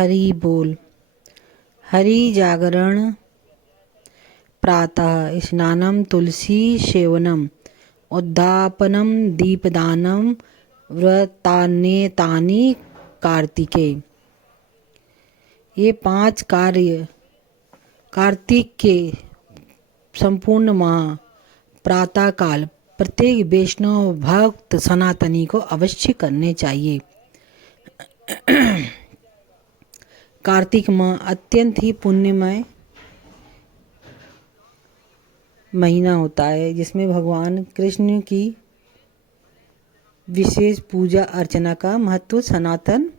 हरि बोल। हरि जागरण प्रातः स्नानं तुलसी सेवनम उद्यापनम दीपदानम व्रतान्येतानि कार्तिके। ये 5 कार्य कार्तिक के संपूर्ण माह प्रातःकाल प्रत्येक वैष्णव भक्त सनातनी को अवश्य करने चाहिए। कार्तिक माह अत्यंत ही पुण्यमय महीना होता है, जिसमें भगवान कृष्ण की विशेष पूजा अर्चना का महत्व सनातन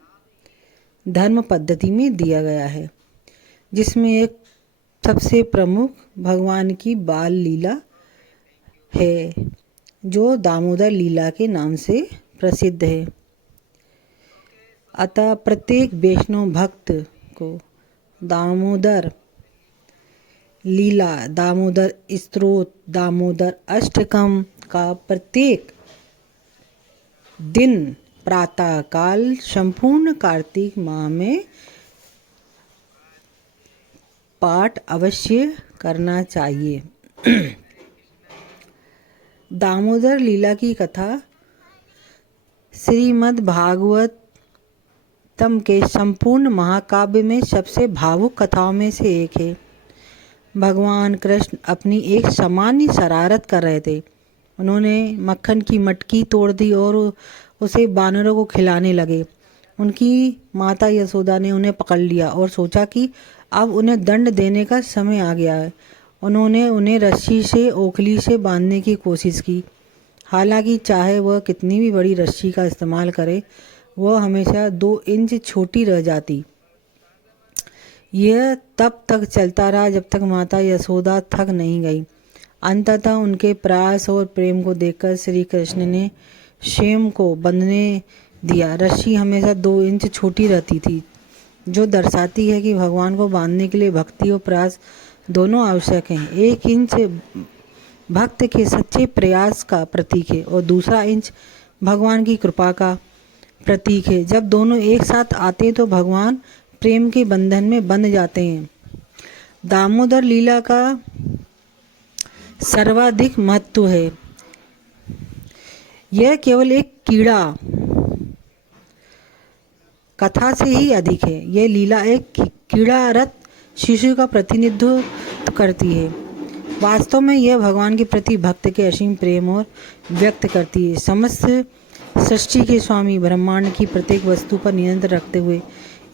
धर्म पद्धति में दिया गया है, जिसमें एक सबसे प्रमुख भगवान की बाल लीला है, जो दामोदर लीला के नाम से प्रसिद्ध है। अतः प्रत्येक वैष्णव भक्त को दामोदर लीला, दामोदर स्तोत्र, दामोदर अष्टकम का प्रत्येक दिन प्रातः काल संपूर्ण कार्तिक माह में पाठ अवश्य करना चाहिए। दामोदर लीला की कथा श्रीमद् भागवतम के संपूर्ण महाकाव्य में सबसे भावुक कथाओं में से एक है। भगवान कृष्ण अपनी एक सामान्य शरारत कर रहे थे। उन्होंने मक्खन की मटकी तोड़ दी और उसे बानरों को खिलाने लगे। उनकी माता यशोदा ने उन्हें पकड़ लिया और सोचा कि अब उन्हें दंड देने का समय आ गया है। उन्होंने उन्हें रस्सी से ओखली से बांधने की कोशिश की। हालांकि चाहे वह कितनी भी बड़ी रस्सी का इस्तेमाल करे, वह हमेशा 2 इंच छोटी रह जाती। यह तब तक चलता रहा जब तक माता यशोदा थक नहीं गई। अंततः उनके प्रयास और प्रेम को देखकर श्री कृष्ण ने स्वयं को बंधने दिया। रस्सी हमेशा 2 इंच छोटी रहती थी, जो दर्शाती है कि भगवान को बांधने के लिए भक्ति और प्रयास दोनों आवश्यक हैं। 1 इंच भक्त के सच्चे प्रयास का प्रतीक है और दूसरा इंच भगवान की कृपा का प्रतीक है। जब दोनों एक साथ आते हैं तो भगवान प्रेम के बंधन में बंध जाते हैं। दामोदर लीला का सर्वाधिक महत्व है। यह केवल एक कीड़ा कथा से ही अधिक है। यह लीला एक कीड़ारत शिशु का प्रतिनिधित्व करती है। वास्तव में यह भगवान के प्रति भक्त के असीम प्रेम और व्यक्त करती है। समस्त सृष्टि के स्वामी ब्रह्मांड की प्रत्येक वस्तु पर नियंत्रण रखते हुए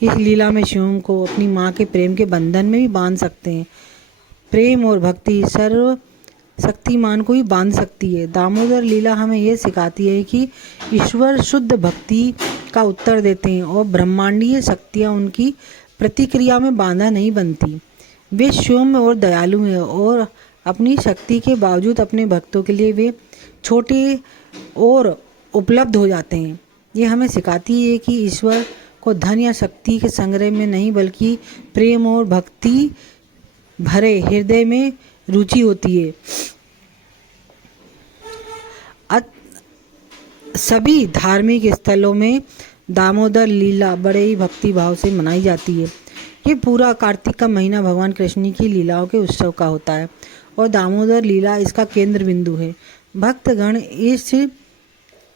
इस लीला में शिवम को अपनी माँ के प्रेम के बंधन में भी बांध सकते हैं। प्रेम और भक्ति सर्व शक्तिमान को भी बांध सकती है। दामोदर लीला हमें यह सिखाती है कि ईश्वर शुद्ध भक्ति का उत्तर देते हैं और ब्रह्मांडीय शक्तियाँ उनकी प्रतिक्रिया में बाधा नहीं बनती। वे सौम्य और दयालु हैं और अपनी शक्ति के बावजूद अपने भक्तों के लिए वे छोटे और उपलब्ध हो जाते हैं। ये हमें सिखाती है कि ईश्वर को धन या शक्ति के संग्रह में नहीं, बल्कि प्रेम और भक्ति भरे हृदय में रुचि होती है। सभी धार्मिक स्थलों में दामोदर लीला बड़े ही भक्ति भाव से मनाई जाती है। ये पूरा कार्तिक का महीना भगवान कृष्ण की लीलाओं के उत्सव का होता है और दामोदर लीला इसका केंद्र बिंदु है। भक्तगण इस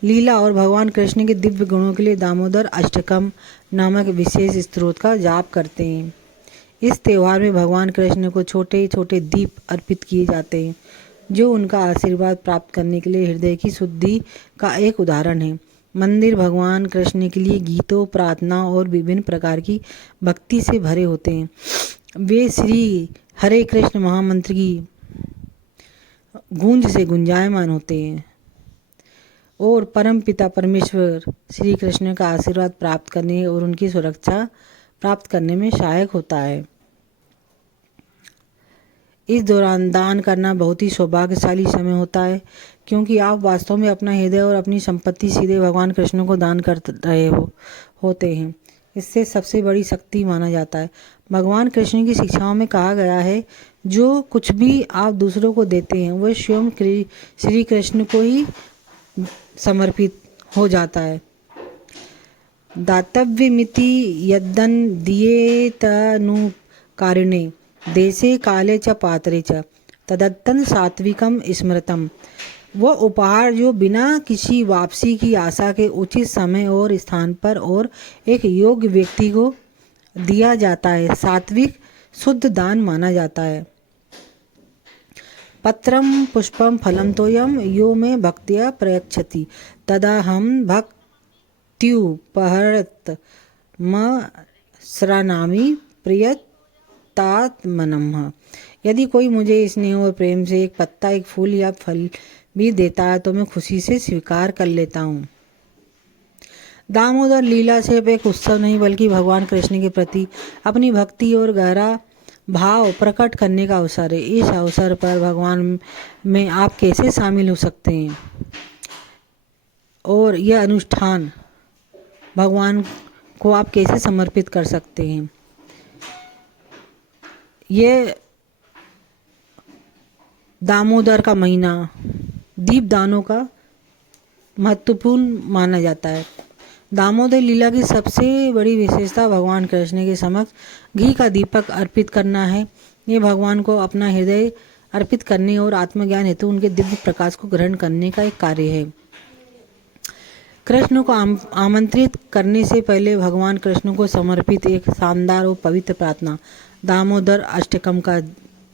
लीला और भगवान कृष्ण के दिव्य गुणों के लिए दामोदर अष्टकम नामक विशेष स्तोत्र का जाप करते हैं। इस त्यौहार में भगवान कृष्ण को छोटे छोटे दीप अर्पित किए जाते हैं, जो उनका आशीर्वाद प्राप्त करने के लिए हृदय की शुद्धि का एक उदाहरण है। मंदिर भगवान कृष्ण के लिए गीतों, प्रार्थना और विभिन्न प्रकार की भक्ति से भरे होते हैं। वे श्री हरे कृष्ण महामंत्र की गूंज से गुंजायमान होते हैं और परम पिता परमेश्वर श्री कृष्ण का आशीर्वाद प्राप्त करने और उनकी सुरक्षा प्राप्त करने में सहायक होता है। इस दौरान दान करना बहुत ही सौभाग्यशाली समय होता है, क्योंकि आप वास्तव में अपना हृदय और अपनी संपत्ति सीधे भगवान कृष्ण को दान कर रहे होते हैं। इससे सबसे बड़ी शक्ति माना जाता है। भगवान कृष्ण की शिक्षाओं में कहा गया है, जो कुछ भी आप दूसरों को देते हैं वह स्वयं श्री कृष्ण को ही समर्पित हो जाता है। दातव्यमिति यद्दन्दीयेतनुकारिणे देशे काले च पात्रे च तदत्तन सात्विकम स्मृतम। वह उपहार जो बिना किसी वापसी की आशा के उचित समय और स्थान पर और एक योग्य व्यक्ति को दिया जाता है सात्विक शुद्ध दान माना जाता है। पत्रम पुष्पम फलम तोयम यो में भक्त्या प्रयच्छति तदा हम भक्त्युपहरत म श्रानामि प्रियतात्मनः। यदि कोई मुझे स्नेह और प्रेम से एक पत्ता, एक फूल या फल भी देता है तो मैं खुशी से स्वीकार कर लेता हूँ। दामोदर लीला सिर्फ एक उत्सव नहीं बल्कि भगवान कृष्ण के प्रति अपनी भक्ति और गहरा भाव प्रकट करने का अवसर है। इस अवसर पर भगवान में आप कैसे शामिल हो सकते हैं और यह अनुष्ठान भगवान को आप कैसे समर्पित कर सकते हैं। ये दामोदर का महीना दीपदानों का महत्वपूर्ण माना जाता है। दामोदर लीला की सबसे बड़ी विशेषता भगवान कृष्ण के समक्ष घी का दीपक अर्पित करना है। ये भगवान को अपना हृदय अर्पित करने और आत्मज्ञान हेतु उनके दिव्य प्रकाश को ग्रहण करने का एक कार्य है। कृष्ण को आमंत्रित करने से पहले भगवान कृष्ण को समर्पित एक शानदार और पवित्र प्रार्थना दामोदर अष्टकम का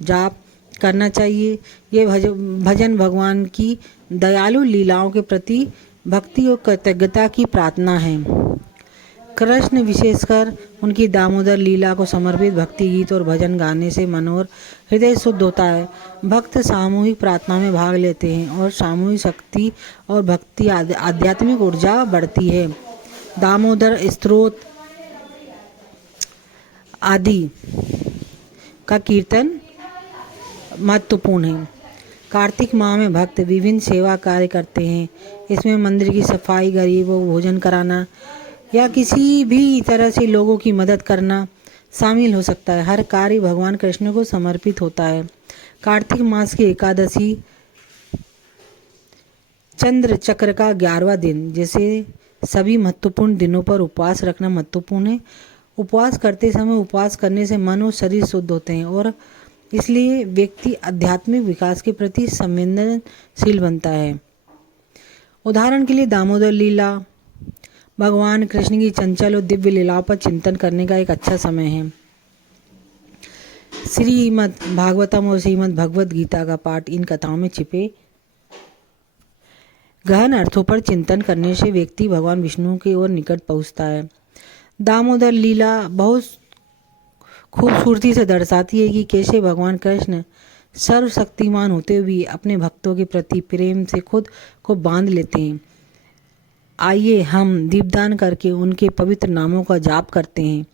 जाप करना चाहिए। ये भजन भगवान की दयालु लीलाओं के प्रति भक्ति और कृतज्ञता की प्रार्थना है। कृष्ण विशेषकर उनकी दामोदर लीला को समर्पित भक्ति गीत और भजन गाने से मन और हृदय शुद्ध होता है। भक्त सामूहिक प्रार्थना में भाग लेते हैं और सामूहिक शक्ति और भक्ति आध्यात्मिक ऊर्जा बढ़ती है। दामोदर स्तोत्र आदि का कीर्तन महत्वपूर्ण है। कार्तिक माह में भक्त विभिन्न सेवा कार्य करते हैं। इसमें मंदिर की सफाई, गरीबों को भोजन कराना या किसी भी तरह से लोगों की मदद करना शामिल हो सकता है। हर कार्य भगवान कृष्ण को समर्पित होता है। कार्तिक मास की एकादशी चंद्र चक्र का 11वां दिन जैसे सभी महत्वपूर्ण दिनों पर उपवास रखना महत्वपूर्ण है। उपवास करते समय उपवास करने से मन और शरीर शुद्ध होते हैं और इसलिए व्यक्ति आध्यात्मिक विकास के प्रति संवेदनशील बनता है। उदाहरण के लिए दामोदर लीला भगवान कृष्ण की चंचल और दिव्य लीलाओं पर चिंतन करने का एक अच्छा समय है। श्रीमद् भागवतम और श्रीमद् भगवद गीता का पाठ इन कथाओं में छिपे गहन अर्थों पर चिंतन करने से व्यक्ति भगवान विष्णु की ओर निकट पहुंचता है। दामोदर लीला बहुत खूबसूरती से दर्शाती है कि कैसे भगवान कृष्ण सर्वशक्तिमान होते हुए अपने भक्तों के प्रति प्रेम से खुद को बांध लेते हैं। आइए हम दीपदान करके उनके पवित्र नामों का जाप करते हैं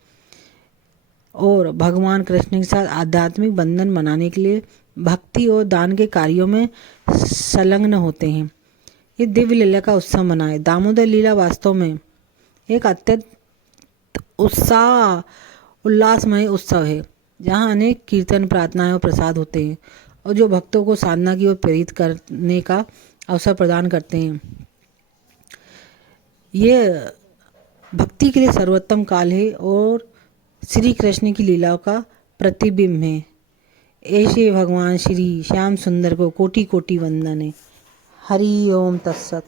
और भगवान कृष्ण के साथ आध्यात्मिक बंधन बनाने के लिए भक्ति और दान के कार्यों में संलग्न होते हैं। ये दिव्य लीला का उत्सव मनाएं। दामोदर लीला वास्तव में एक अत्यंत उल्लासमय उत्सव है जहाँ अनेक कीर्तन, प्रार्थनाएं और प्रसाद होते हैं और जो भक्तों को साधना की ओर प्रेरित करने का अवसर प्रदान करते हैं। यह भक्ति के लिए सर्वोत्तम काल है और श्री कृष्ण की लीलाओं का प्रतिबिंब है। ऐसे भगवान श्री श्याम सुंदर को कोटि कोटि वंदन है। हरि ओम तत्सत।